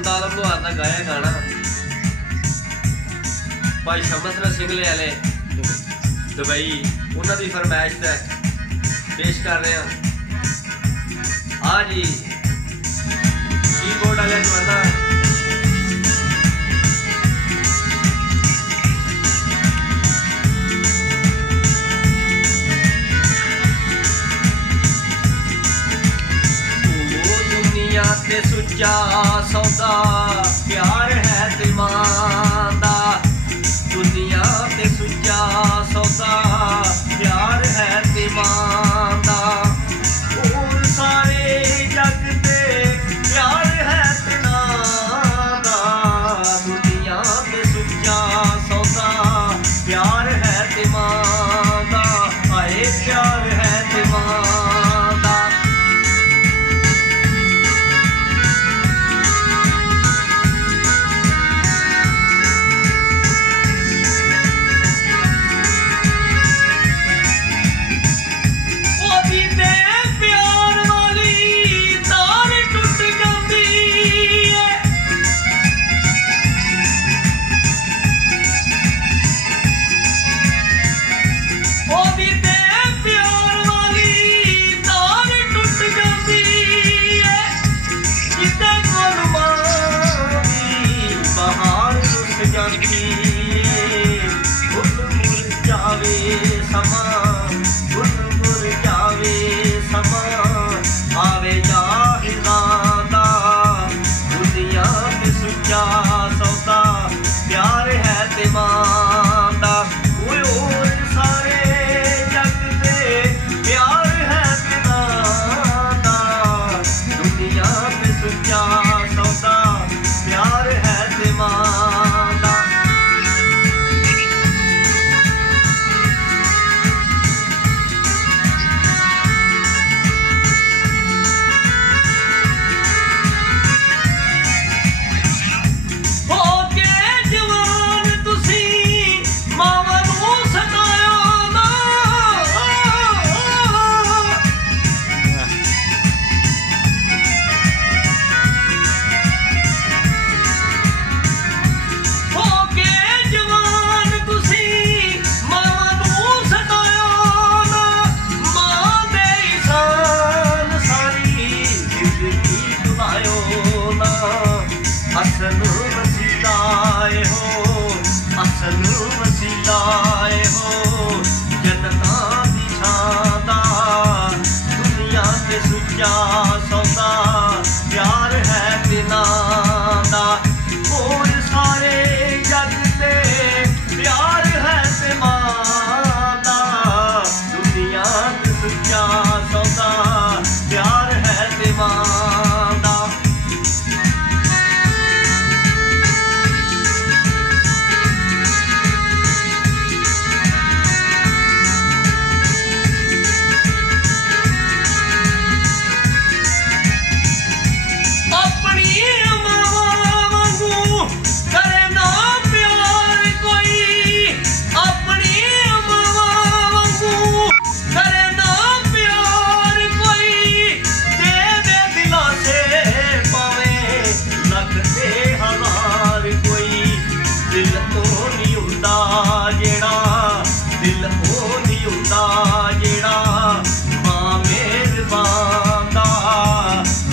मुमताज लोहार का गाया गाना भाई शमस ने सिंगले वाले दुबई उन्होंने की फरमाइश है पेश कर रहे हैं। हाँ जी कीबोर्ड वाले जमाना ते सुच्चा सौदा प्यार है दीवाना दुनिया ते सुच्चा सौदा प्यार है दीवाना और सारे जग ते प्यार है दीवाना दुनिया ते सुच्चा सौदा प्यार है दीवाना आए प्यार है दीवाना।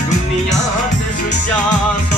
दुनिया ते सुचा